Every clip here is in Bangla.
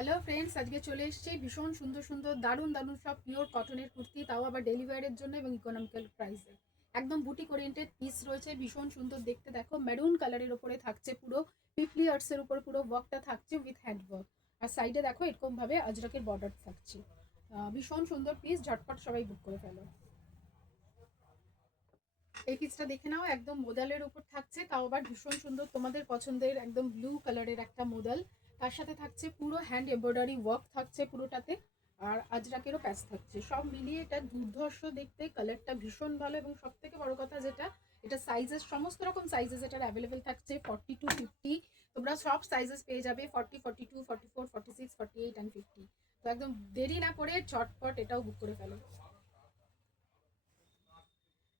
হ্যালো ফ্রেন্ডস, আজকে চলে এসেছি ভীষণ সুন্দর সুন্দর দারুণ দারুণ সব পিওর কটনের কুর্তি, তাও আবার ডেলি ওয়্যারের জন্য এবং ইকোনমিক্যাল প্রাইসে। একদম বুটিক ওরিয়েন্টেড পিস রয়েছে, ভীষণ সুন্দর দেখতে। দেখো মেরুন কালারের ওপরে থাকছে পুরো পিপলি আর্টসের উপর পুরো ওয়ার্কটা থাকছে উইথ হ্যান্ড ওয়ার্ক। আর সাইডে দেখো এরকম ভাবে আজরাকের বর্ডার থাকছে। ভীষণ সুন্দর পিস, ঝটপট সবাই বুক করে ফেলো। এই পিসটা দেখে নাও, একদম মোদালের উপর থাকছে, তাও আবার ভীষণ সুন্দর তোমাদের পছন্দের একদম ব্লু কালারের একটা মোদাল। তার সাথে থাকছে পুরো হ্যান্ড এমব্রয়ডারি ওয়ার্ক থাকছে পুরোটাতে। আর আজরাকেরও প্যাচ থাকছে, সব মিলিয়ে এটা দুর্ধর্ষ দেখতে। কালারটা ভীষণ ভালো এবং সব থেকে বড় কথা যেটা, এটা সাইজেস সমস্ত রকম সাইজেস এটার অ্যাভেলেবেল থাকছে 40 to 50। তোমরা সব সাইজেস পেয়ে যাবে 40, 42, 44, 46, 48 অ্যান্ড 50। তো একদম দেরি না করে ঝটপট এটাও বুক করে ফেলো।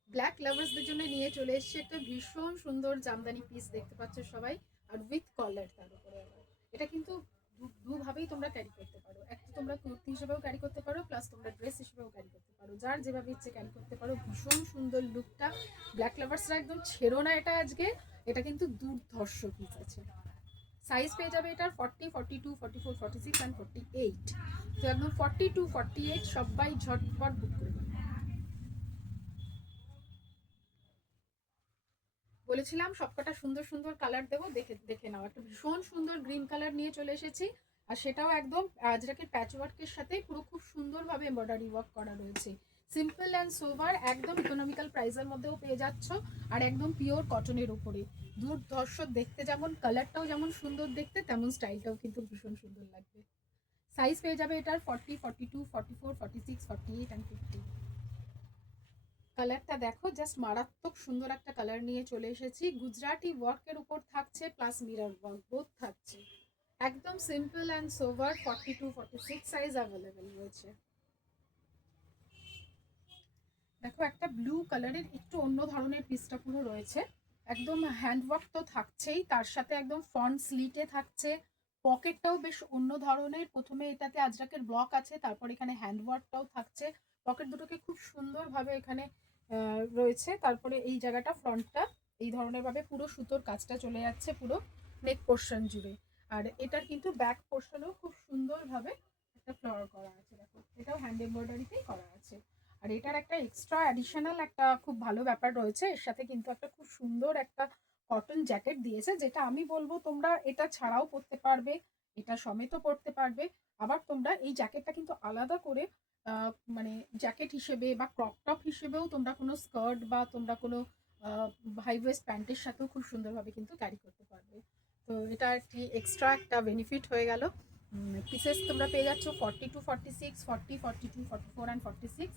ব্ল্যাক লাভার্সদের জন্য নিয়ে চলে এসেছে একটা ভীষণ সুন্দর জামদানি পিস, দেখতে পাচ্ছ সবাই। আর উইথ কলার তার উপরে আবার। এটা কিন্তু দুভাবেই তোমরা ক্যারি করতে পারো, একটা তোমরা কুর্তি হিসেবেও ক্যারি করতে পারো, প্লাস তোমরা ড্রেস হিসেবেও ক্যারি করতে পারো, যার যেভাবে ইচ্ছে ক্যারি করতে পারো। ভীষণ সুন্দর লুকটা। ব্ল্যাক লাভার্সরা একদম ছেড়ো না এটা আজকে। এটা কিন্তু দুর্ধর্ষ পিস আছে। সাইজ পেয়ে যাবে এটার 40, 42, 44, 46 অ্যান্ড 48। তো একদম 42, 48 সবাই ঝটপট বুক করে দেবে। বলেছিলাম সবকটা সুন্দর সুন্দর কালার দেবো, দেখে দেখে নাও। একটা ভীষণ সুন্দর গ্রিন কালার নিয়ে চলে এসেছি, আর সেটাও একদম আজরাকের প্যাচ ওয়ার্কের সাথে পুরো খুব সুন্দরভাবে এমব্রয়ডারি ওয়ার্ক করা রয়েছে। সিম্পল অ্যান্ড সোভার, একদম ইকোনমিক্যাল প্রাইসের মধ্যেও পেয়ে যাচ্ছ, আর একদম পিওর কটনের উপরে। দুর্ধর্ষ দেখতে, যেমন কালারটাও যেমন সুন্দর দেখতে, তেমন স্টাইলটাও কিন্তু ভীষণ সুন্দর লাগবে। সাইজ পেয়ে যাবে এটার 40, 42, 44, 46, 48 অ্যান্ড 50। কালারটা দেখো, জাস্ট মারাত্মক সুন্দর একটা কালার নিয়ে চলে এসেছি। গুজরাটি ওয়ার্কের উপর থাকছে, প্লাস মিরর ওয়ার্ক বোথ থাকছে। একদম simple and sober. 42, 46 size available রয়েছে। দেখো একটা ব্লু কালারের একটু অন্য ধরনের পিসটা পুরো রয়েছে। একদম হ্যান্ডওয়ার্ক তো থাকছেই, তার সাথে একদম ফ্রন্ট স্লিটে থাকছে। পকেটটাও বেশ অন্য ধরনের, প্রথমে এটাতে আজরাকের ব্লক আছে, তারপর এখানে হ্যান্ডওয়ার্কটাও থাকছে। পকেট দুটোকে খুব সুন্দরভাবে এখানে রয়েছে। তারপরে এই জায়গাটা ফ্রন্টটা এই ধরনের ভাবে পুরো সুতোর কাজটা চলে যাচ্ছে পুরো নেক পোর্শন জুড়ে। আর এটার কিন্তু ব্যাক পোর্শনেও খুব সুন্দরভাবে একটা ফ্লাওয়ার করা আছে, দেখো এটাও হ্যান্ড এমব্রয়ডারিতেই করা আছে। আর এটার একটা এক্সট্রা অ্যাডিশনাল একটা খুব ভালো ব্যাপার রয়েছে, এর সাথে কিন্তু একটা খুব সুন্দর একটা কটন জ্যাকেট দিয়েছে, যেটা আমি বলবো তোমরা এটা ছাড়াও পরতে পারবে, এটা সমেতও পরতে পারবে। আবার তোমরা এই জ্যাকেটটা কিন্তু আলাদা করে মানে জ্যাকেট হিসেবে বা ক্রপ টপ হিসেবেও তোমরা কোনো স্কার্ট বা তোমরা কোনো হাই ওয়েস্ট প্যান্টের সাথেও খুব সুন্দরভাবে কিন্তু ক্যারি করতে পারবে। তো এটা একটি এক্সট্রা একটা বেনিফিট হয়ে গেল। পিসেস তোমরা পেয়ে যাচ্ছ 42, 46, 40, 42, 44 অ্যান্ড 46।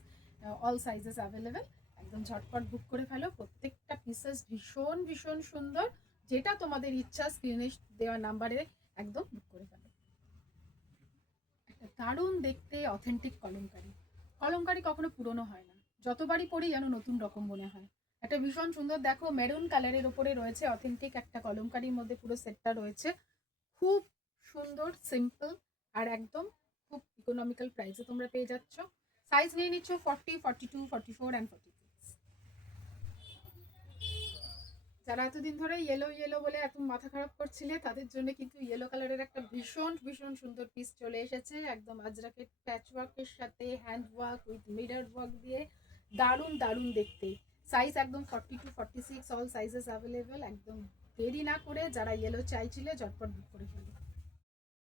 All sizes available. একদম ঝটপট বুক করে ফেলো, প্রত্যেকটা পিসেস ভীষণ ভীষণ সুন্দর। যেটা তোমাদের ইচ্ছা স্ক্রিনে দেওয়া নাম্বারে একদম বুক করে ফেলো। একটা দারুণ দেখতে অথেন্টিক কলমকারি। কলমকারি কখনো পুরনো হয় না, যতবারই পরি যেন নতুন রকম মনে হয়। একটা ভীষণ সুন্দর দেখো মেরুন কালারের ওপরে রয়েছে অথেন্টিক একটা কলমকারির মধ্যে পুরো সেটটা রয়েছে। খুব সুন্দর, সিম্পল, আর একদম খুব ইকোনমিক্যাল প্রাইসে তোমরা পেয়ে যাচ্ছ। সাইজ নিয়ে নিচ্ছ 40, 42, 44 অ্যান্ড 46। যারা এতদিন ধরে ইয়েলো ইয়েলো বলে এত মাথা খারাপ করছিলে, তাদের জন্য কিন্তু ইয়েলো কালারের একটা ভীষণ ভীষণ সুন্দর পিস চলে এসেছে, একদম আজরাকের প্যাচ ওয়ার্কের সাথে hand work with mirror work দিয়ে। দারুণ দারুণ দেখতে। সাইজ একদম 42, 46 অল সাইজেস অ্যাভেলেবেল। একদম দেরি না করে যারা ইয়েলো চাইছিলে ঝটপট বুক করে ফেলো।